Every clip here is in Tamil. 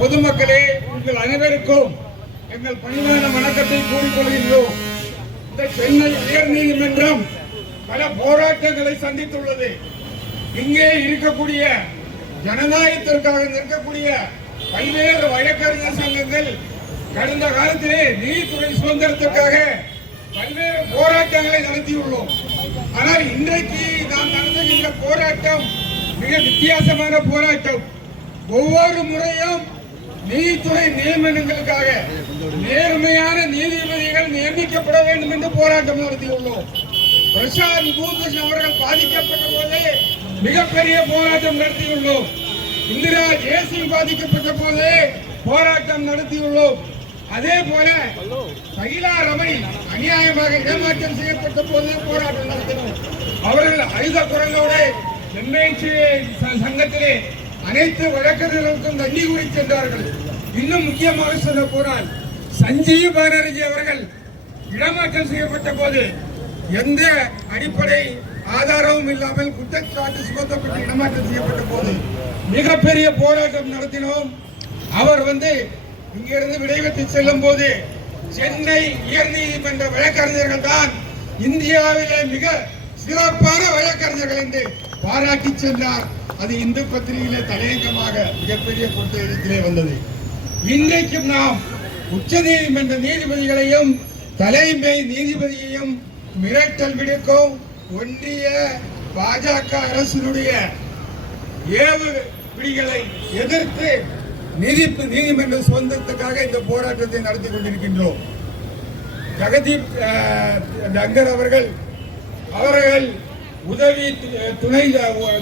பொதுமக்களே உங்கள் அனைவருக்கும் எங்கள் பணிவான வணக்கத்தை கூறிக்கொள்கின்றோம். இந்த சென்னை உயர் நீதிமன்றம் பல போராட்டங்களை சந்தித்துள்ளது. இங்கே இருக்கக்கூடிய ஜனநாயகத்திற்காக நிற்கக்கூடிய பல்வேறு வழக்கறிஞர் சங்கங்கள் கடந்த காலத்திலே நீதித்துறை சுதந்திரத்திற்காக பல்வேறு போராட்டங்களை நடத்தியுள்ளோம். ஆனால் இன்றைக்கு நாம் நடத்துகின்ற போராட்டம் மிக வித்தியாசமான போராட்டம். ஒவ்வொரு முறையும் நீதித்துறை நியமனங்களுக்காக நேர்மையான நீதிபதிகள் நியமிக்கப்பட வேண்டும் என்று போராட்டம் நடத்தியுள்ளோம். பிரசாந்த் பூபூஷன் அவர்கள் பாதிக்கப்பட்ட போதே மிகப்பெரிய போராட்டம் நடத்தியுள்ளோம். இந்திரா ஜெயசிங் பாதிக்கப்பட்ட போதே போராட்டம் நடத்தியுள்ளோம். அதே போல சகிலா ரமணி அநியாயமாக ஏமாற்றம் செய்யப்பட்ட போது போராட்டம் நடத்தினோம். அவர்கள் அயுத குரலோட எம்ஏசி சங்கத்திலே அனைத்து வழக்கறிஞர்களுக்கும் தண்ணி கூறி சென்றார்கள். இன்னும் முக்கியமாக சொல்ல போனால் சஞ்சீவ் பானர்ஜி அவர்கள் இடமாற்றம் செய்யப்பட்ட போது எந்த அடிப்படை ஆதாரமும் இல்லாமல் குற்றச்சாட்டு சுமத்தப்பட்டு இடமாற்றம் செய்யப்பட்ட போது மிகப்பெரிய போராட்டம் நடத்தினோம். அவர் வந்து இங்கிருந்து விடைபெற்று செல்லும் போது சென்னை உயர்நீதிமன்ற வழக்கறிஞர்கள் தான் இந்தியாவிலே மிக சிறப்பான வழக்கறிஞர்கள் என்று பாராட்டி சென்றார். அது இந்து பத்திரிகையிலே தலையங்கமாக மிகப்பெரிய கொள்கையிடத்திலே வந்தது. இன்றைக்கும் நாம் உச்ச நீதிமன்ற நீதிபதிகளையும் தலைமை நீதிபதியையும் மிரட்டல் விடுக்கும். ஒன்றிய பாஜக அரசினுடைய ஏவு பிடிகளை எதிர்த்து நீதி நீதிமன்ற சுதந்திரத்துக்காக இந்த போராட்டத்தை நடத்தி கொண்டிருக்கின்றோம். ஜெகதீப் டங்கர் அவர்கள் அவர்கள் உதவி துணை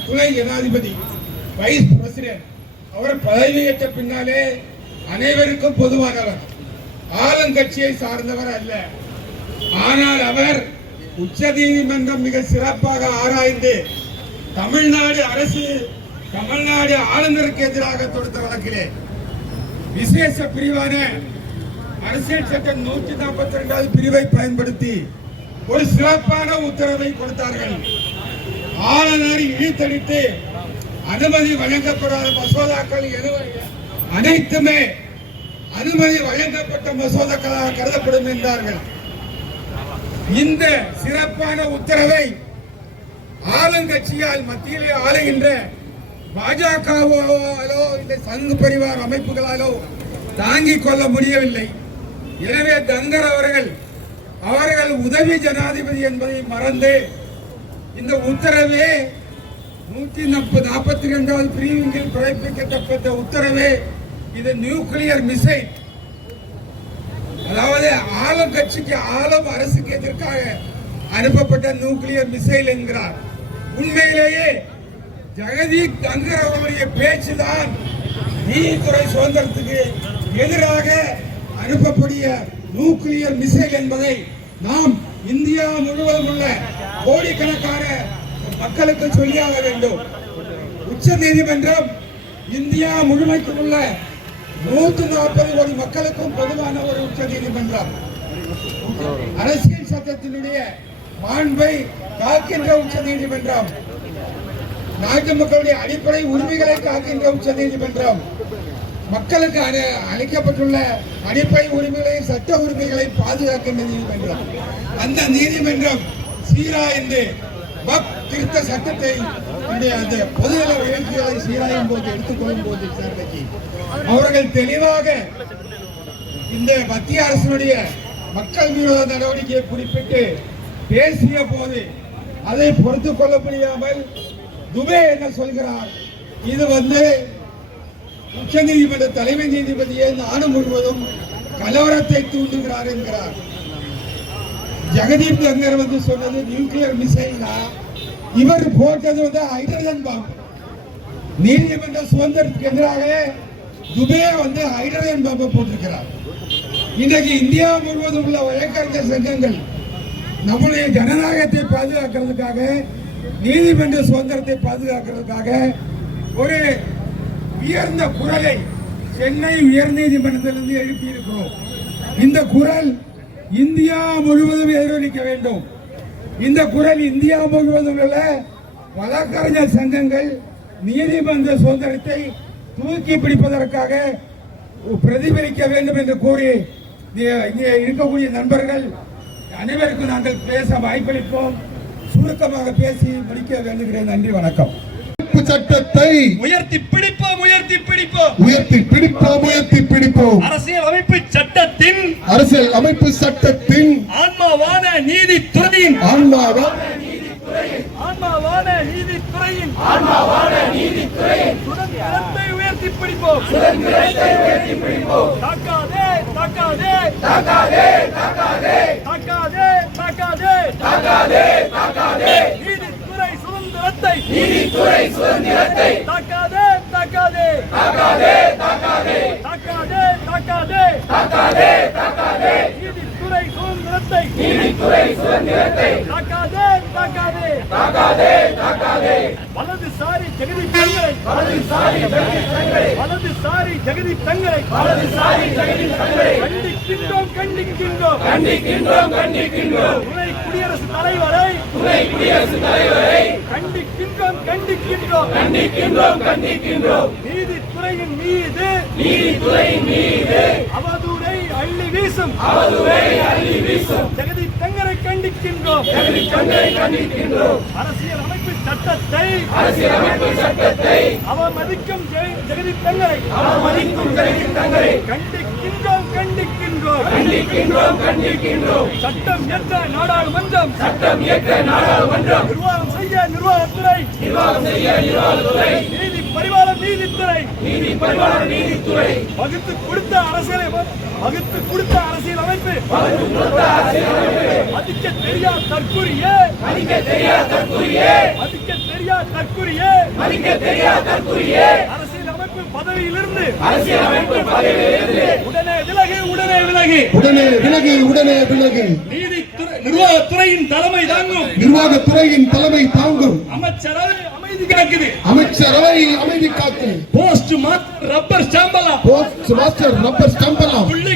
துணை ஜனாதிபதி வைஸ் பிரசிடென்ட் அவர் பதவியேற்ற பின்னாலே அனைவருக்கும் பொதுவானவர். ஆளுங்கட்சியை சார்ந்தவர் அல்ல. ஆனால் அவர் உச்ச நீதிமன்றம் மிக சிறப்பாக ஆராய்ந்து தமிழ்நாடு அரசு தமிழ்நாடு ஆளுநருக்கு எதிராக தொடுத்த வழக்கிலே விசேஷ பிரிவான அரசியல் சட்டம் நூற்றி நாற்பத்தி ரெண்டாவது பிரிவை பயன்படுத்தி ஒரு சிறப்பான உத்தரவை கொடுத்தார்கள். ஆளுநர் இழுத்தடித்து அனுமதி வழங்கப்படாத மசோதாக்கள் எதுவும் அனைத்துமே அனுமதி வழங்கப்பட்ட மசோதாக்களாக கருதப்படும் என்றார்கள். இந்த சிறப்பான உத்தரவை ஆளுங்கட்சியால் மத்தியிலே ஆளுகின்ற பாஜகவாலோ இந்த சங்கு பரிவார் அமைப்புகளாலோ தாங்கிக் கொள்ள முடியவில்லை. எனவே தங்கர் அவர்கள் அவர்கள் உதவி ஜனாதிபதி என்பதை மறந்து இந்த உத்தரவே நூற்றி நாற்பது நாற்பத்தி ரெண்டாவது பிரிவுகள் கீழ் உத்தரவே இது நியூக்ளியர் மிசைல். அதாவது ஆளும் கட்சிக்கு ஆளும் அரசுக்கு எதிர்க்காக அனுப்பப்பட்ட நியூக்ளியர் மிசைல் என்கிறார். உண்மையிலேயே ஜெகதீப் தங்கர் அவருடைய பேச்சுதான் நீதித்துறை சுதந்திரத்துக்கு எதிராக அனுப்பக்கூடிய நியூக்ளியர் மிசைல் என்பதை நாம் இந்தியா முழுவதும் உள்ள கோடிக்கணக்கான மக்களுக்கு சொல்லியாக வேண்டும். உச்ச நீதிமன்றம் இந்தியா முழுமைக்கும் உள்ள நூத்தி நாற்பது கோடி மக்களுக்கும் பொதுவான ஒரு உச்ச நீதிமன்றம். அரசியல் சட்டத்தினுடைய மாண்பை காக்கின்ற உச்ச நீதிமன்றம். நாட்டு மக்களுடைய அடிப்படை உரிமைகளை காக்கின்ற உச்ச நீதிமன்றம். மக்களுக்கு அளிக்கப்பட்டுள்ள அடிப்படை உரிமைகளை சட்ட உரிமைகளை பாதுகாக்கின்ற நீதிமன்றம். அந்த நீதிமன்றம் சீராய்ந்து வக் திருத்த சட்டத்தை இந்த அந்த பொதுநல வழக்குகளை சீராயும் போது எடுத்துக்கொள்ளும் போது விசாரணைக்கு அவர்கள் தெளிவாக இந்த மத்திய அரசினுடைய மக்கள் விரோத நடவடிக்கையை குறிப்பிட்டு பேசிய போது அதை பொறுத்து கொள்ள முடியாமல் துபே என்ன சொல்கிறார்? இது வந்து உச்ச நீதிமன்ற தலைமை நீதிபதியை நாடு முழுவதும் கலவரத்தை தூண்டுகிறார் என்கிறார். ஜெகதீப் தங்கர் வந்து சொன்னது நியூக்ளியர் மிசைல்னா இவர் போட்டது வந்து ஹைட்ரஜன் பாம்பு நீதிமன்ற சுதந்திரத்துக்கு எதிராக துபே வந்து ஹைட்ரஜன் பாம்பை போட்டிருக்கிறார். இன்றைக்கு இந்தியா முழுவதும் உள்ள வழக்கறிஞர் சங்கங்கள் நம்முடைய ஜனநாயகத்தை பாதுகாக்கிறதுக்காக நீதிமன்ற சுதந்திரத்தை பாதுகாக்கிறதுக்காக ஒரு உயர்ந்த குரலை சென்னை உயர் நீதிமன்றத்திலிருந்து எழுப்பியிருக்கிறோம். இந்த குரல் இந்தியா முழுவதும் எதிரொலிக்க வேண்டும். இந்த குரல் இந்தியா முழுவதும் உள்ள வழக்கறிஞர் சங்கங்கள் நீதிமன்ற சுதந்திரத்தை தூக்கி பிடிப்பதற்காக பிரதிபலிக்க வேண்டும் என்று கூறி இங்கே- இருக்கக்கூடிய நண்பர்கள் அனைவருக்கும் நாங்கள் பேச வாய்ப்பளிப்போம். சுருக்கமாக பேசி முடிக்க வேண்டுகிறேன். நன்றி வணக்கம். சட்டத்தை உயர்த்தி பிடிப்போம் உயர்த்தி பிடிப்போம். உயர்த்தி பிடிப்போம் உயர்த்தி பிடிப்போம். அரசியல் அமைப்பு சட்டத்தின் அரசியல் அமைப்பு சட்டத்தின் ஆன்மாவான நீதித்துறையின் ஆன்மாவா ஆன்மாவான நீதித்துறையின் ஆன்மாவான நீதித்துறையின் சுதந்திரத்தை உயர்த்தி பிடிப்போம். சுதந்திரத்தை உயர்த்தி பிடிப்போம். தாக்காதே தாக்காதே. தாக்காதே தாக்காதே. தாக்காதே தாக்காதே. தாக்காதே தாக்காதே. நீதித்துறை சுதந்திரத்தை நீதித்துறை சுதந்திரத்தை. தாக்காதே தாக்காதே. தாக்காதே தாக்காதே. தாக்காதே தாக்காதே. தாக்காதே தாக்காதே. நீதித்துறை சுதந்திரத்தை. நீதித்துறை சுதந்திரத்தை. தாக்காதே தாக்காதே. தாக்காதே தாக்காதே. வலதுசாரி ஜெகதி தங்களை வலதுசாரி ஜெகதி தங்களை வலதுசாரி ஜெகதி தங்களை வலதுசாரி ஜெகதி தங்களை கண்டிக்கின்றோம் கண்டிக்கின்றோம். கண்டிக்கின்றோம் கண்டிக்கின்றோம். குடியரசுத் தலைவரை துணை குடியரசுத் தலைவரை கண்டிக்கின்றோம் கண்டிக்கின்றோம். கண்டிக்கின்றோம் கண்டிக்கின்றோம். நீதித்துறையின் மீது நீதித்துறையின் மீது அவதூறை அள்ளி வீசும். அவதூறை அள்ளி வீசும். ஜெகதி தங்களை கண்டிக்கின்றோம். ஜெகதி தங்களை கண்டிக்கின்றோம். அரசியல் அமைப்பு சட்டத்தை அரசியல் அமைப்பு சட்டத்தை அவமதிக்கும் ஜெ- ஜெகதி தங்களை அவமதிக்கும் ஜெகதி தங்களை கண்டிக்கின்றோம். கண்டிக்கின்றோம் சட்டம் ஏற்ற நாடாளுமன்றம். சட்டம் ஏற்ற நாடாளுமன்றம். நிர்வாகம் செய்ய நிர்வாகத்துறை. நிர்வாகம் செய்ய நிர்வாகத்துறை. நீதி பரிவார நீதித்துறை. நீதி பரிவார நீதித்துறை. வகுத்து கொடுத்த அரசியலை வகுத்து கொடுத்த அரசியல் அமைப்பு. மதிக்க தெரியா தற்குறியே. மதிக்க தெரியா தற்குறியே. மதிக்க தெரியா தற்குறியே. மதிக்க தெரியா தற்குறியே. அரசியல் அமைப்பு பதவியிலிருந்து அரசியல் அமைப்பு பதவியிலிருந்து உடனே விலகு உடனே விலகு. உடனே விலகு உடனே விலகு. நீதித்துறை நிர்வாகத்துறையின் தலைமை தாங்கும். நிர்வாகத்துறையின் தலைமை தாங்கும். அமைச்சரவை அமைதி கிடக்குது அமைச்சரவை அமைதி காத்து போஸ்ட் மாஸ்டர் ரப்பர் ஸ்டாம்பெல்லாம் போஸ்ட் மாஸ்டர் ரப்பர் ஸ்டம்பலாம் புள்ளி